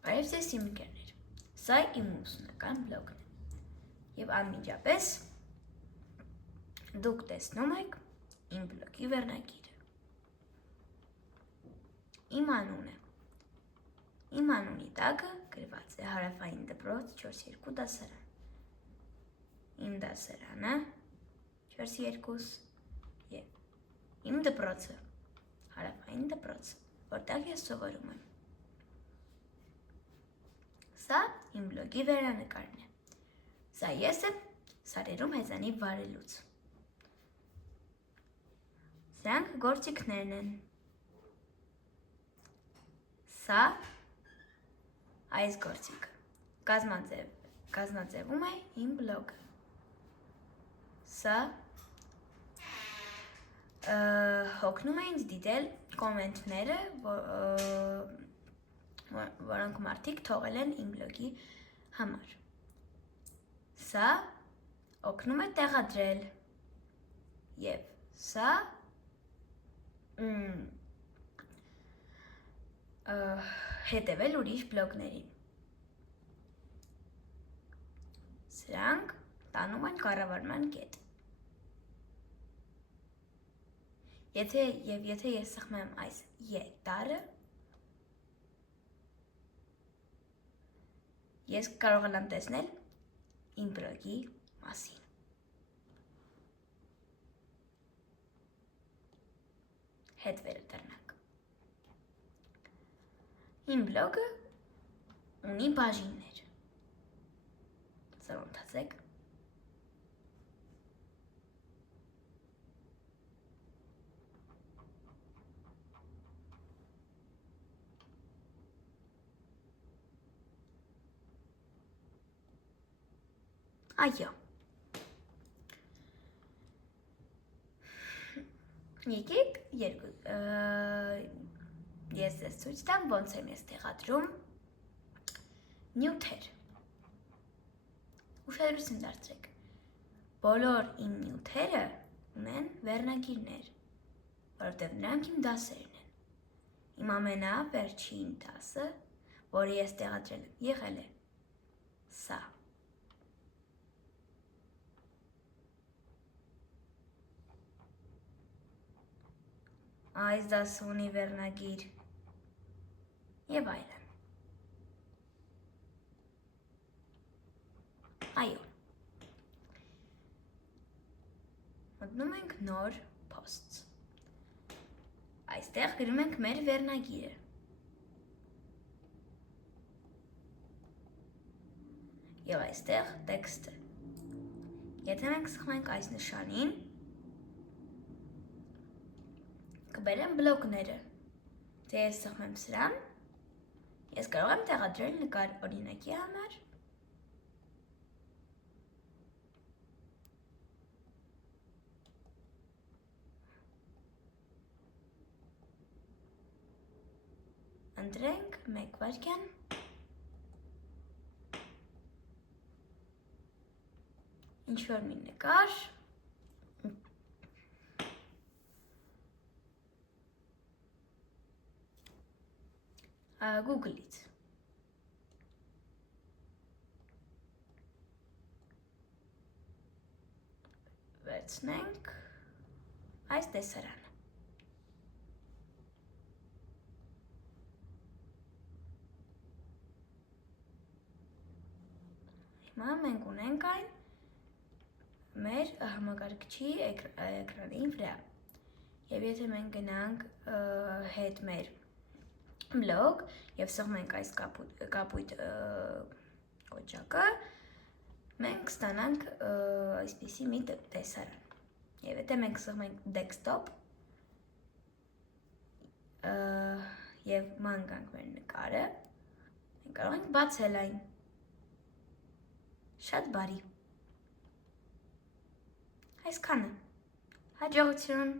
Բարև ձեզ իմ ընկերներ, սա իմ ուսումնական բլոգն է և անմիջապես դուք տեսնում եք իմ բլոգի վերնագիրը։ Իմ անունը։ Իմ անունի տակը գրված է Հարավային դպրոց 4-2 դասարան։ Իմ դասարանը 4-2 և իմ դպրոցը Հարավային դպրոց, որտեղ ես սովորում եմ։ Սա իմ բլոգի վերանկարն է։ Սա ես եմ սարերում հեծանիվ վարելուց։ Սրանք գործիքներն են։ Սա այս գործիքը կազմաձևում է իմ բլոգը։ Սա հոգնում է ինձ դիտել կոմենտները, որոնք մարդիկ թողել են իմ բլոգի համար։ Սա օգնում է տեղադրել և սա հետևել ուրիշ բլոգներին։ Սրանք տանում են կառավարման կետ։ Եթե ես սեղմեմ այս տառը, ես կարողանամ տեսնել իմ բլոգի մասին։ Հետ վերադառնանք։ Իմ բլոգը ունի բաժիններ։ Զարթացեք։ Այո։ Եկեք ես ձեզ ցույց տամ, ոնց եմ ես տեղադրում նյութեր։ Ուշադրություն դարձրեք։ Բոլոր իմ նյութերը ունեն վերնագիրներ, որովհետև նրանք իմ դասերն են։ Իմ ամենավերջին դասը, որը ես տեղադրել եմ, եղել է սա։ Այս դասը ունի վերնագիր և այլն։ Այո։ Մտնում ենք նոր post։ Այստեղ գրում ենք մեր վերնագիրը։ Եվ այստեղ տեքստը։ Եթե մենք սխմենք այս նշանին, կբերեմ բլոկները։ Թե ես սխմեմ սրան, ես կարող եմ տեղադրել նկար օրինակի համար։ Ընտրենք 1 վայրկյան։ Ինչ-որ մի նկար։ Google-ից։ Վերցնենք այս տեսարանը։ Հիմա մենք ունենք այն մեր համակարգչի էկրանի վրա։ Եվ եթե մենք գնանք հետ մեր բլոգ և սեղմենք այս կապույտ կոճակը, մենք կստանանք այսպիսի մի տեսարան։ Եվ եթե մենք սեղմենք desktop և ման գանք մեր նկարը, մենք կարող ենք բացել այն։ Շատ բարի։ Այսքանը։ Հաջողություն։